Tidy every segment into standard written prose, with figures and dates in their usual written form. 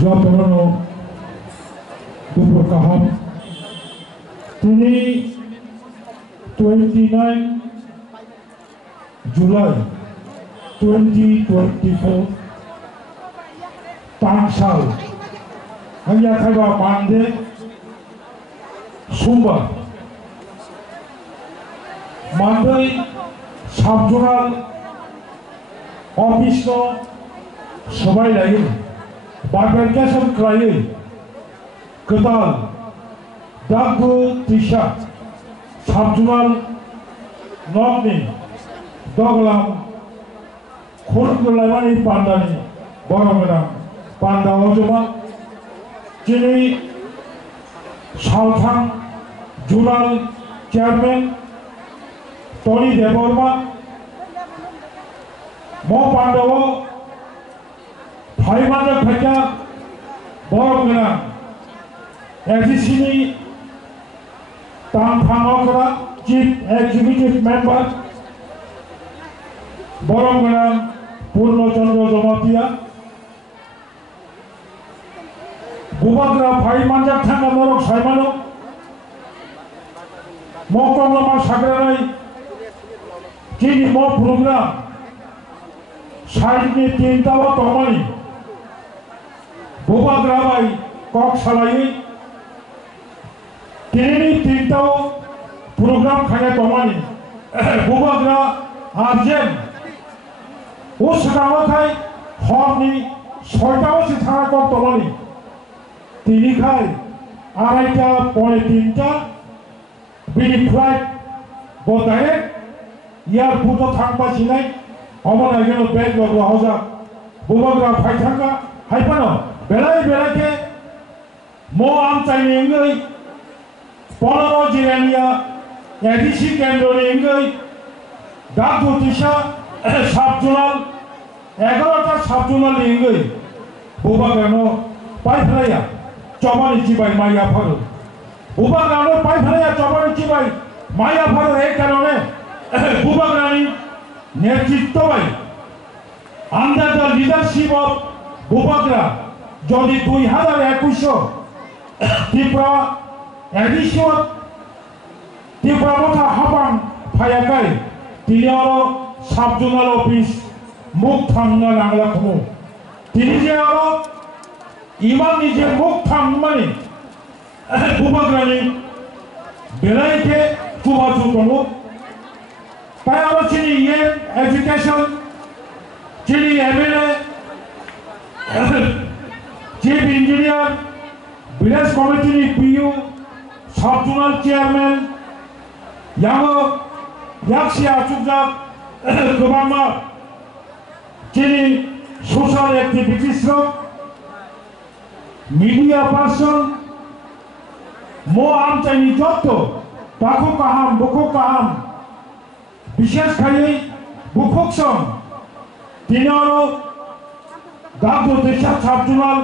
যতনো দুপুর কাহাম তিনি 29 জুলাই 2024 तांसाल हंया खाइबा मानदे सोमबार मानदै साबजनाल अफिस सबाय लायो बारबेरकेसन खालायो गोदान दागु टिशा साबजनाल नगनि दगलाम खुरगलायमानि पान्डानि बरमगोना पान्डा अजमा जिनि सालथां जुनाल चेयरमैन टनी देवर्मा म पांडव फाइमानो फैया बरमगोना एजीसीनि तांथांगरा चीफ एग्जीक्यूटिव मेंबर बरमगोना पूर्णचंद्र जमातिया बुबाग्रा भाई मानजा थांगा नरक साइमानो मकमलमा साग्रानाय जिनि म प्रोग्राम साइडनि तीनटाव तमानि बुबाग्रा भाई कक सालायै तिनि तीनटाव प्रोग्राम खाने तमानि बुबाग्रा आर्जेंट उस गावखाय हरनि 6टाव से थांगा कक तमानि তিনি খাই আড়াইটা পরে 3টা বিনি ফ্লাইট বতায়ে ইয়ার ফুটো থাকবা সিনাই অমন একজন ব্যাগ লগা হজা বুবাগ্রা ফাই থাকা হাইপানো বেলাই বেলাকে মো আম চাইনি ইংগই 15 জিরানিয়া এডিসি কেন্দ্রে ইংগই দাদু তিশা সাবজোনাল 11টা সাবজোনাল ইংগই বুবাগ্রানো পাইফলাইয়া चौबानी चिबाई माया फरो बुबाग्रानो पाइफाया चौबानी चिबाई माया फरो एक कारणे बुबाग्रानी नेतृत्व भाई अंडर द लीडरशिप ऑफ बुबाग्रा जदि 2021 त्रिपुरा एडिशन त्रिपुरा मथा हाबां फायाकाय तिनियारो साब जोनाल ऑफिस मुख थांना नांगला खमु तिनि जेआरो इमान निजे मुख थांमानि बुबाग्रानि बेलायके कुबाचु दङो पायारो चिनि येन एजुकेशन चिनि एमएलए चीफ इंजीनियर विलेज कमिटीनि पीयू सब जोनाल चेयरमैन याङो याक्सिया चुकजाक गोबांमा चिनि सोशल एक्टिविटीज मीडिया पर्सन मो आम चाइनी जत्तो ताको काहाम बुखो काहाम विशेष खाई बुखोक सम तिनारो दागो देशा साबजुनाल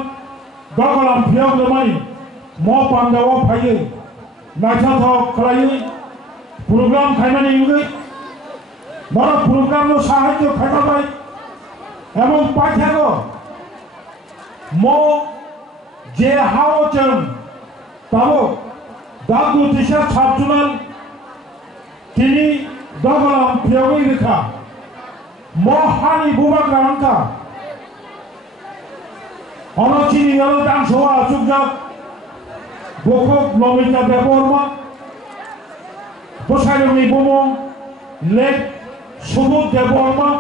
दगलाम फियाव लमाई मो पांडाव फाइयै नायथाव खलायै प्रोग्राम खाइमानि इंगै मर प्रोग्राम नो साहाय्य खाइबाय एवं पाठ्यागो मो जे हावचन ताबो दागु दिशा साबजुनाल तिनि दगलाम फियावै रेखा महानि बुबाग्रांका अनचिनि यलो दांसवा सुगजा बखक लमिता देवर्मा बसायनि बमं लेक सुबुद देवर्मा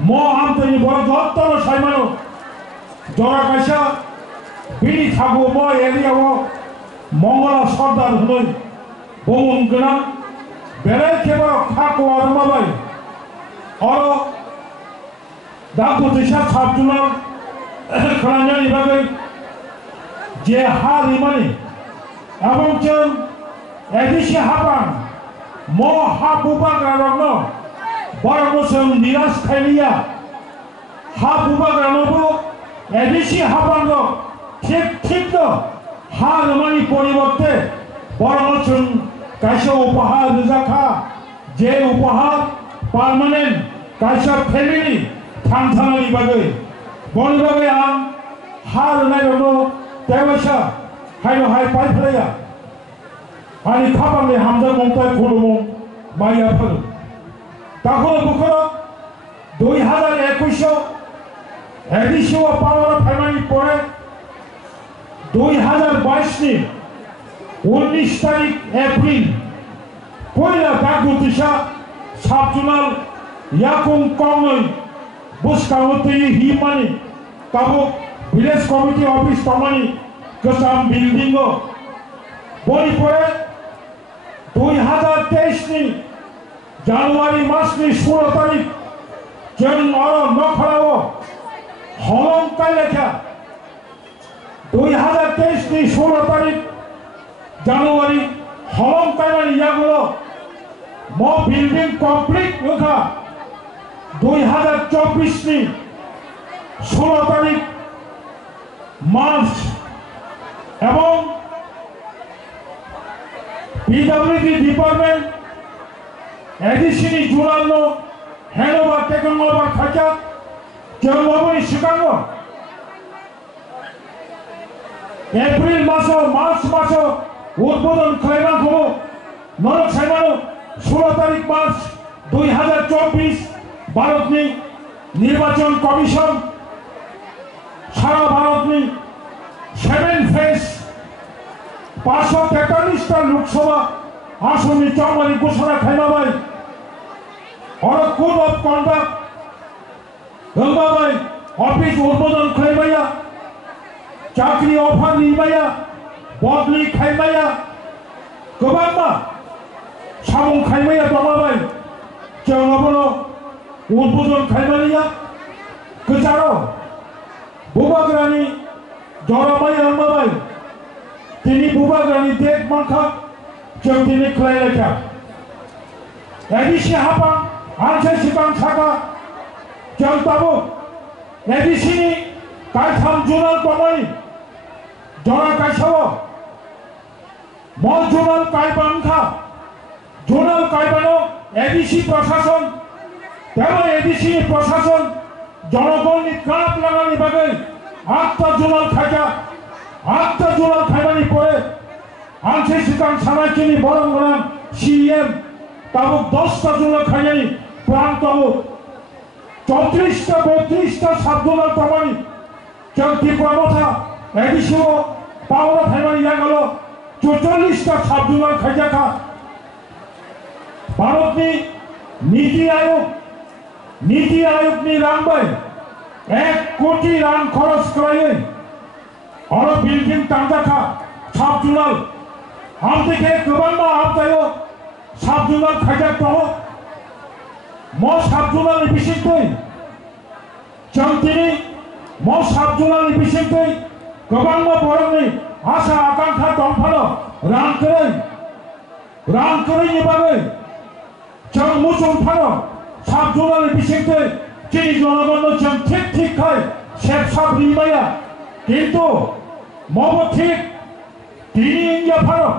म आमतनि बर जत्तनो साइमानो जरा कायसा बिनि थागो म एरियाव मंगला सरदार हुनै बमन गोनां बेलाय केबा खाको आरमाबाय और दागु दिशा साबजुनाल खालामनायनि बागै जे हारिमानि एवं जों एडिसि हाबां म हा बुबाग्रानो बरमसों निराश खायलिया हा बुबाग्रानोबो एडिसि हाबांगो ठीक हारिमानि परिवर्ते बरमसों कायसा उपहार रिजाखा जे उपहार पार्मानेंट कायसा फैमिली थांथानायनि बागै बनि बागै आं हाल नायनो तेवैसा हायनो हाय पाइफलाया आनि खाबांनि हामजा मंताय खुलुमो माइया फल ताखौनो बुखरो 2021 एडिसिव पावर फाइनानि परे 2022 नि 19 तारिख एप्रिल पयला दागुतिसा साबजुनाल याकुं कौनै बुस्कावती Himani Tabuk village committee office तमानी गोजाम बिल्डिंगो बनि परे 2023 नि जानुवारी मासनि 16 तारिख जों नखराव हलंकाय लेखा 2023 नि 16 तारिख जानुवारी हलंकाय मानि यागुलो म बिल्डिंग कमप्लीट होखा 2024 नि 16 तारिख मार्च एवं पीडब्ल्यूडी डिपार्टमेंट एडिशननि जुनालनो हैंडओवर टेकन ओवर खाचा जों माबोरै सिगाङो एप्रिल मासाव मार्च मासाव उद्बोधन खालामनांगौ नरक साइमानो 16 तारिख मार्च 2024 भारतनि निर्वाचन कमिशन सारा भारतनि 7 फेज 543 लोकसभा आसननि चौमारि घोषणा खालामबाय और कोड ऑफ कंडक्ट होबाय ऑफिस उद्बोधन खालामबाया चाकरी ऑफर लिबाया बदली खालामबाया गोबांमा सामुं खालामबाया दंबाय जोंनाबो उद्बोधन खालामनाया गोजारो बुबाग्रानि जरामाय होबाय दिनै बुबाग्रानि डेट मानखा जों दिनै खालामलायखा एडिसि हाबा आनसे सिगां साखा जों दाबो एडिसिनि गायथाम जुनाल दंबाय जरा गायसावो म जुनाल गायबांखा जुनाल गायबानो एडिसि प्रशासन तेबो एडिसिनि प्रशासन जनगणनि काप लागानि बागै 8टा जुनाल खायजा 8टा जुनाल खायबानि परे आनसे सिगां सानाखिनि बरं गोनां सीएम ताबुक 10टा जुनाल खायनायनि प्लान दङ 34टा 32टा साबजुनाल दंबाय जों त्रिपुरामथा एडिसिव पावर फाइनानि यागलो 44टा साबजुनाल खायजाखा भारतनि नीति आयोगनि रांबाय 1 कोटी रां खरच खालायो और बिल्डिं तांजाखा साबजुनाल आमदेखे गोबांमा आबदायो साबजुनाल खायजा दङ म साबजुनालनि बिसिङै जों दिनै म साबजुनालनि बिसिङै गोबांमा बर'नि आसा आकांक्षा दंफानो रां करै बागै जों मुसुंफानो साबजुनालनि बिसिङै दिनै जनगणनो जों ठीक खाय सेबसाब लिबाया किन्तु मबो ठीक दिनै इंजाफानो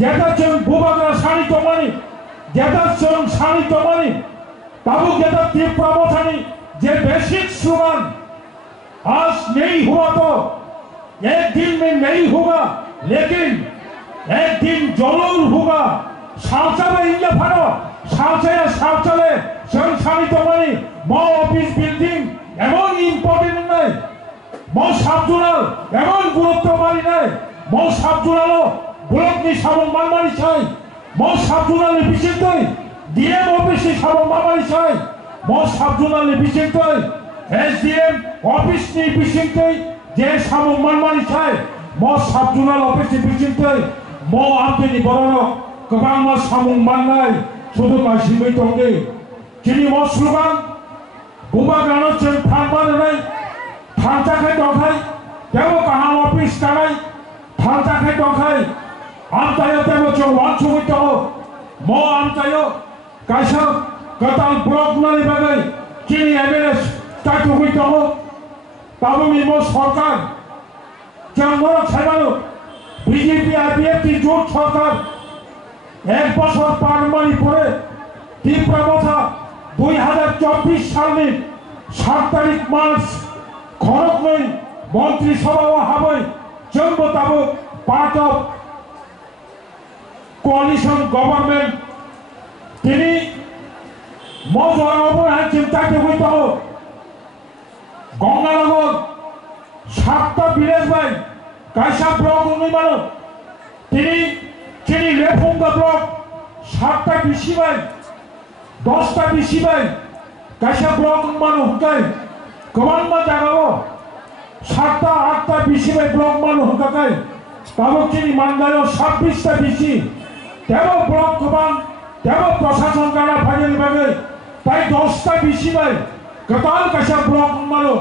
जेदा जों बुबाग्रा सानि दंमानि जेदा जों सानि दंमानि ताबुक जेदा त्रिपुरामथानि जे बेसिक स्लोगान आज नहीं हुआ तो एक दिन में नहीं होगा लेकिन एक दिन जरूर होगा सावचाले इंजाफानो सावचाले जों सानि दंमानि म ऑफिस बिल्डिं एमन इम्पोर्टेंट নাই म साबजुनाल एमन गुरुत्व मानि নাই म साबजुनालो ब्लकनि साबुं मानमानि चाय म साबजुनालनि बिसिङै डीएम ऑफिसनि साबुं मानमानि चाय म साबजुनालनि बिसिङै एसडीएम ऑफिसनि बिसिङै जे साबुं मानमानि चाय म साबजुनाल ऑफिसनि बिसिङै म आमतेनि बरनो गोबां म साबुं माननाय सुदु गासिबो दंदे दिनै म स्लोगान बुबाग्रानो जों फानबानानै थांजाखै दंखाय बेयाव गाहाम ऑफिस दानाय थांजाखै दंखाय आमतायो तेबो जों वानसुङै दङ म आमतायो गायसा गोदान ब्लक नानि बागै दिनै एमएलए जाथुङै दङ ताबुनि म सरकार जों नरक साइमानो बीजेपी आरपीएफ की জোট সরকার 1 বছর পারমানি পরে त्रिपुरामथा 2024 सालनि 7 तारिख मार्च खरगनै মন্ত্রিসভাও হাबै जोंबो दाबो पार्ट ऑफ कोalition गवर्नमेंट তিনি মজরাবো চিন্তাতে হইতো গঙ্গানগর 7টা ভিলেজ বাই কাইসা ব্লক উন্নয়ন তিনি চিনি লেফুঙ্গা ব্লক 7টা বিসি বাই 10টা বিসি বাই কাইসা ব্লক উন্নয়ন হুকাই गोबां জায়গাও 7টা 8টা বিসি বাই ব্লক উন্নয়ন হুকাই তাবো চিনি মানদায়ও 26টা বিসি তেরো ব্লক গোবাं তেরো প্রশাসন কারা ফাইনাল ভাবে তাই 10টা বিসি বাই গতাল কাইসা ব্লক উন্নয়ন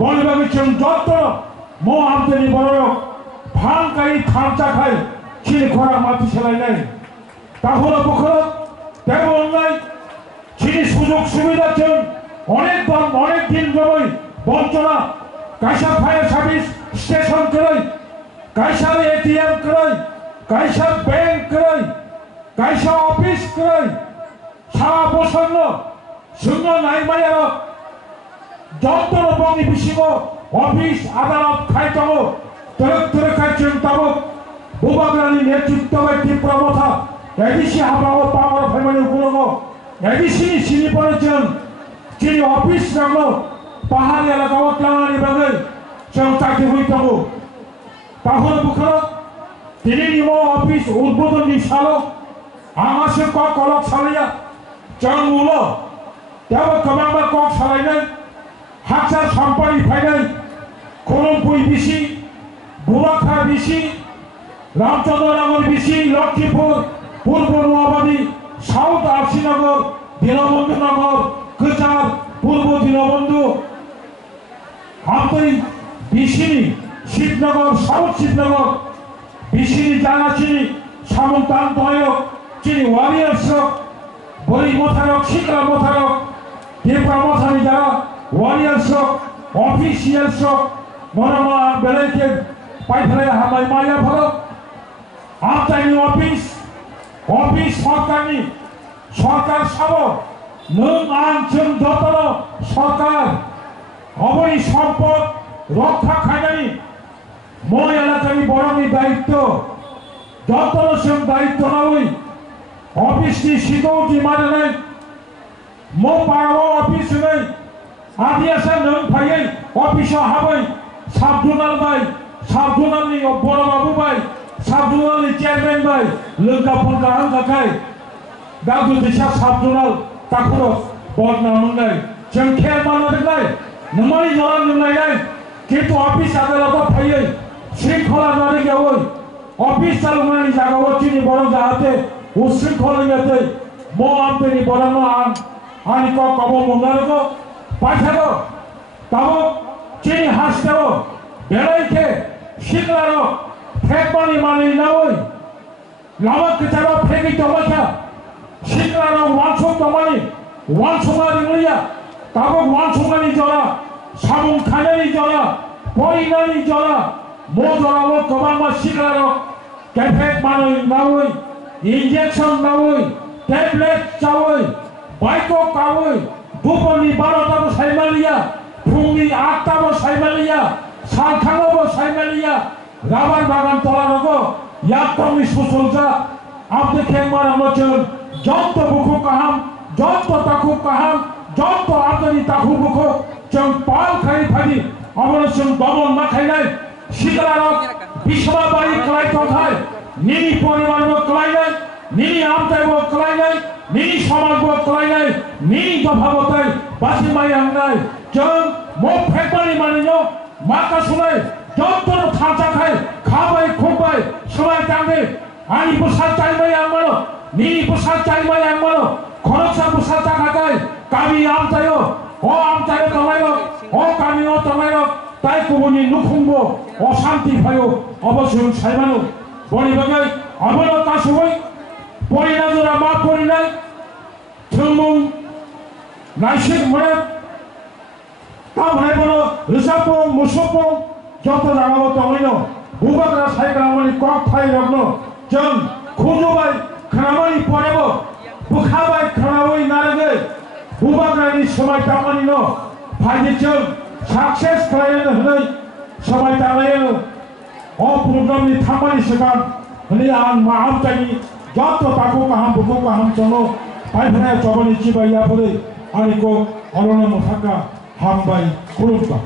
বলবাগে जों যত মো আমতেনি বড় ফানকাই থামচা খাই চিলখরা মাটি সেলাইনাই তাহলে বখর তেরো অন্যায় চিনি সুযোগ সুবিধা जों অনেক দিন ধরে বঞ্চনা কাইসা ফায়ার সার্ভিস স্টেশন করে কাইসা এটিএম করে কাইসা ব্যাংক করে কাইসা অফিস করে সারা বছর শূন্য নাই মাইয়া যন্ত্র বঙ্গি বিশিব অফিস আদালত খাইতব তরে খাইছেন তাব বুবাগ্রানি নেতৃত্বে তীব্র মথা এডিসি হাবাও পাওয়ার ফ্যামিলি গুলো এডিসি সিনি পড়েছেন যিনি অফিস রাখলো পাহাড়ি এলাকা ক্লানি বাগে जों চাকরি হইতব তাহলে বুখর তিনি নিম অফিস উদ্বোধনী সালো আমাসে কলক সালাইয়া जों উলো তেও কবাংবা কক সালাইনাই হাজার সম্পানি ফাইনাই খরমপুই বিসি বুড়াখা বিসি রামচন্দ্রনগর বিসি লক্ষ্মীপুর পূর্ব নোয়াবাদী সাউথ আরসিনগর দীনবন্ধু নগর কচার পূর্ব দীনবন্ধু আমতই বিসিনি শিবনগর সাউথ শিবনগর বিসিনি জানাচিনি সামন্তান্তয়ক চিনি ওয়ারিয়ার্স বলি মোথারক শিকরা মোথারক দেবরা মোথানি যারা ওয়ারিয়ার্স অফিসিয়ালস মনোমা বেলাইকে পাইফালে হামাই মায়া ভালো আমতাইনি অফিস সরকার সব নং আন जों যতন সরকার অবৈ সম্পদ রক্ষা খাইনানি মই এলাকানি বড়নি দায়িত্ব যতন जों দায়িত্ব নাওই অফিসনি সিগৌটি মানে নাই মো পাড়াও অফিস নাই আদিয়াসা নং ফাইयै অফিসও হাबै সাবজোনাল বাই সাবজोनालनि বড় বাবু বাই সাবজोनालनि চেয়ারম্যান বাই लोगोफोर गाहां गाखाय दादु दिशा साबजोनाल ताखुरो बदनाम मोननाय जों खेल माननाय नमानि जरा नुनाय किन्तु अफिस आदालताव फाइयै शृंखला जानो गेवै अफिस चालुनायनि जागायाव चिनि बड़ जाहाथे उशृंखलनियातै मो आमतेनि बड़नो आनि क कब मोननारको पाइथागो ताबो चिनि हास्तेव बेलाइके शिखलारो फेकमानि मानि नावै लामा किताबा फेगि तमाशा शिखलारो वानसुक तमानि वानसुमा रिंलिया ताबो वानसुमानि जरा सामुं खानानि जरा पयनानि जरा मो जरावो गोबांमा शिखलारो केफेक मानि नावै इंजेक्शन नावै टैबलेट चावै बाइको कावै दुपरनि 12टाबो सायमालिया फुंनि 8टाबो सायमालिया सानथाङावबो सायमालिया राबार बागान तलारावबो याकमनि सुसलजा आमते खेंमारावनो जों जत्त बुखु काहाम जत्त ताखु काहाम जत्त आदनि ताखु बुखु जों पाल खाइ फादि अबनो जों दमन माखायनाय शिखलाराव बिसमा बारि खालायथाय निनि परिवारबो खालायनाय निनि आमतायबो खालायनाय निनि समाजबो खालायनाय निनि दफाबोथाय बासिमाय आंनाय जों मो फेकमानि मानिनो माखासुनाय जत्तनो थांजाखाय खाबाय खुबाय सबाय दांदे आनि बोसाद चाइबाय आंमानो निनि बोसाद चाइबाय आंमानो खरसा बोसाद जाखाखाय गामि आमतायो अ आमतायो तमायो अ गामिनो तमायो ताइ गुबुननि नुखुंबो अशान्ति फायो अबसुं साइबानो बनिबागै अबनो तासुबै परिनाजरा मा परिनाय थुमुं नाइसिक मने तामनायबनो रिसापं मुसुपं जत जागाव तंगैनो बुबाग्रा सायग्रामानि कक फाइरगनो जों खुजुबाय खानामानि परेबो बुखाबाय खानावै नारगै बुबाग्रानि समाय तामानिनो फाइदि जों साक्सेस खालायनो होनै Sampai tangan program ni thamani sekan ini ang maaf tadi jatuh taku kaham buku kaham colo pai bhai cobani cibai ya boleh aniko orona musaka hambai kurumka